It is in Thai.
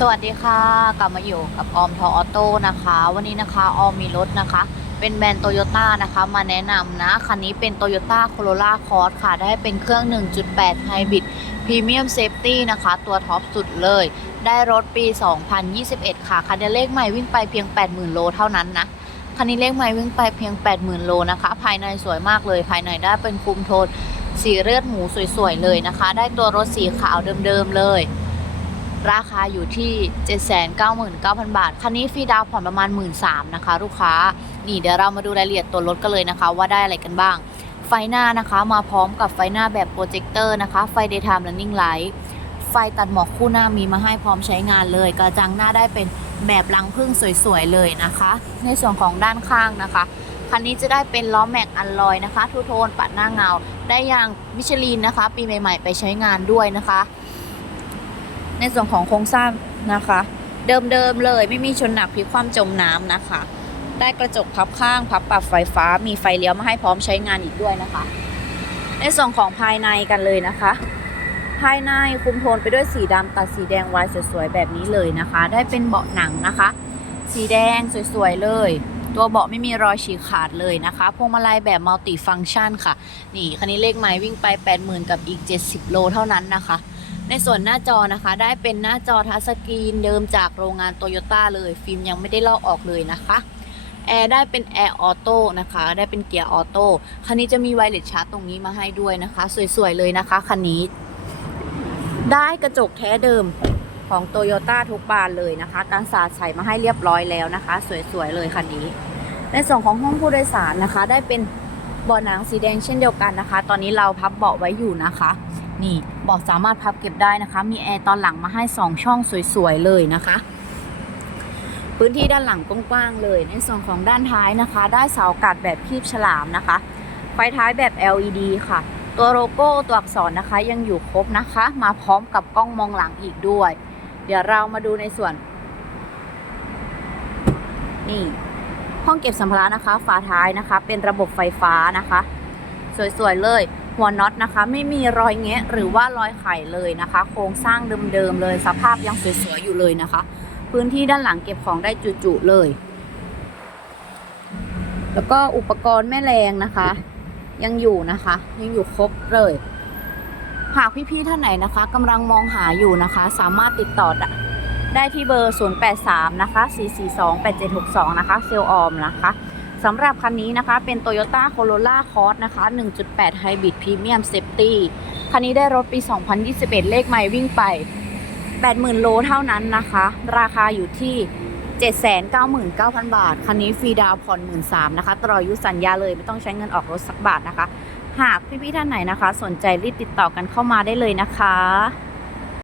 สวัสดีค่ะ กลับมาอยู่กับออมทอออโต้นะคะ วันนี้นะคะออมมีรถนะคะ เป็นแบรนด์โตโยต้านะคะ มาแนะนำนะ คันนี้เป็น Toyota Corolla Cross ค่ะ ได้เป็นเครื่อง 1.8 Hybrid Premium Safety นะคะ ตัวท็อปสุดเลย ได้รถปี 2021 ค่ะ คันนี้เลขใหม่วิ่งไปเพียง 80,000 โลเท่านั้นนะ คันนี้เลขใหม่วิ่งไปเพียง 80,000 โลนะคะ ภายในสวยมากเลย ภายในได้เป็นคุมโทนสีเลือดหมูสวยๆเลยนะคะ ได้ตัวรถสีขาวเดิมๆเลย ราคาอยู่ที่ 799,000 บาท คันนี้ฟรีดาวผ่อนประมาณ 1 3ื่นนะคะ ลูกค้า นี่เดี๋ยวเรามาดูรายละเอียดตัวรถกันเลยนะคะ ว่าได้อะไรกันบ้าง ไฟหน้านะคะมาพร้อมกับไฟหน้าแบบโปรเจคเตอร์นะคะ ไฟ daytime running light ไฟตัดหมอกคู่หน้ามีมาให้พร้อมใช้งานเลย กระจังหน้าได้เป็นแบบรังพึ่งสวยๆเลยนะคะ ในส่วนของด้านข้างนะคะ คันนี้จะได้เป็นล้อแม็กอันลอยนะคะ ทูโทนปัดหน้าเงา ได้ยางมิชลินนะคะ ปีใหม่ ๆ ไปใช้งานด้วยนะคะ ในส่วนของโครงสร้างนะคะ เดิมๆเลยไม่มีชนหนักพลิกความจมน้ำนะคะ ได้กระจกพับข้าง พับปรับไฟฟ้า มีไฟเลี้ยวมาให้พร้อมใช้งานอีกด้วยนะคะ ในส่วนของภายในกันเลยนะคะ ภายในคุมโทนไปด้วยสีดำตัดสีแดงวายสวยๆแบบนี้เลยนะคะ ได้เป็นเบาะหนังนะคะ สีแดงสวยๆเลย ตัวเบาะไม่มีรอยฉีกขาดเลยนะคะพวงมาลัยแบบมัลติฟังก์ชันค่ะ นี่คันนี้เลขไม้วิ่งไป 80,000 กับอีก 70 โลเท่านั้นนะคะ ในส่วนหน้าจอนะคะ ได้เป็นหน้าจอทัชสกรีนเดิมจากโรงงานโตโยต้าเลย ฟิล์มยังไม่ได้ลอกออกเลยนะคะแอร์ได้เป็นแอร์ออโต้นะคะ ได้เป็นเกียร์ออโต้คันนี้จะมีไวเลสชาร์จตรงนี้มาให้ด้วยนะคะ สวยๆเลยนะคะคันนี้ ได้กระจกแท้เดิมของโตโยต้าทุกบานเลยนะคะ การสาดใส่มาให้เรียบร้อยแล้วนะคะ สวยๆเลยคันนี้ ในส่วนของห้องผู้โดยสารนะคะ ได้เป็นเบาะหนังสีแดงเช่นเดียวกันนะคะ ตอนนี้เราพับเบาะไว้อยู่นะคะ นี่เบาะสามารถพับเก็บได้นะคะ มีแอร์ตอนหลังมาให้ 2 ช่องสวยๆเลยนะคะ พื้นที่ด้านหลังกว้างๆเลย ในส่วนของด้านท้ายนะคะ ได้เสากัดแบบคีบฉลามนะคะ ไฟท้ายแบบ LED ค่ะ ตัวโลโก้ตัวอักษรนะคะ ยังอยู่ครบนะคะ มาพร้อมกับกล้องมองหลังอีกด้วย เดี๋ยวเรามาดูในส่วน นี่ห้องเก็บสัมภาระนะคะ ฝาท้ายนะคะ เป็นระบบไฟฟ้านะคะ สวยๆเลย หัวน็อตนะคะ ไม่มีรอยแงะหรือว่ารอยไขเลยนะคะ โครงสร้างเดิมๆเลยสภาพยังสวยๆอยู่เลยนะคะ พื้นที่ด้านหลังเก็บของได้จุๆเลย แล้วก็อุปกรณ์แม่แรงนะคะ ยังอยู่นะคะ ยังอยู่ครบเลยหากพี่ๆท่านไหนนะคะกำลังมองหาอยู่นะคะ สามารถติดต่อได้ได้ที่เบอร์ 083 นะคะ 442 8762 นะคะ เซลล์ออมนะคะ สำหรับคันนี้นะคะเป็น Toyota Corolla Cross นะคะ 1.8 Hybrid Premium Safety คันนี้ได้รถปี 2021 เลขใหม่วิ่งไป 80,000 โลเท่านั้นนะคะ ราคาอยู่ที่ 799,000 บาท คันนี้ฟรีดาวผ่อน 13,000นะคะตลอดอายุสัญญาเลยไม่ต้องใช้เงินออกรถสักบาทนะคะ หากพี่ๆท่านไหนนะคะ สนใจรีบติดต่อกันเข้ามาได้เลยนะคะ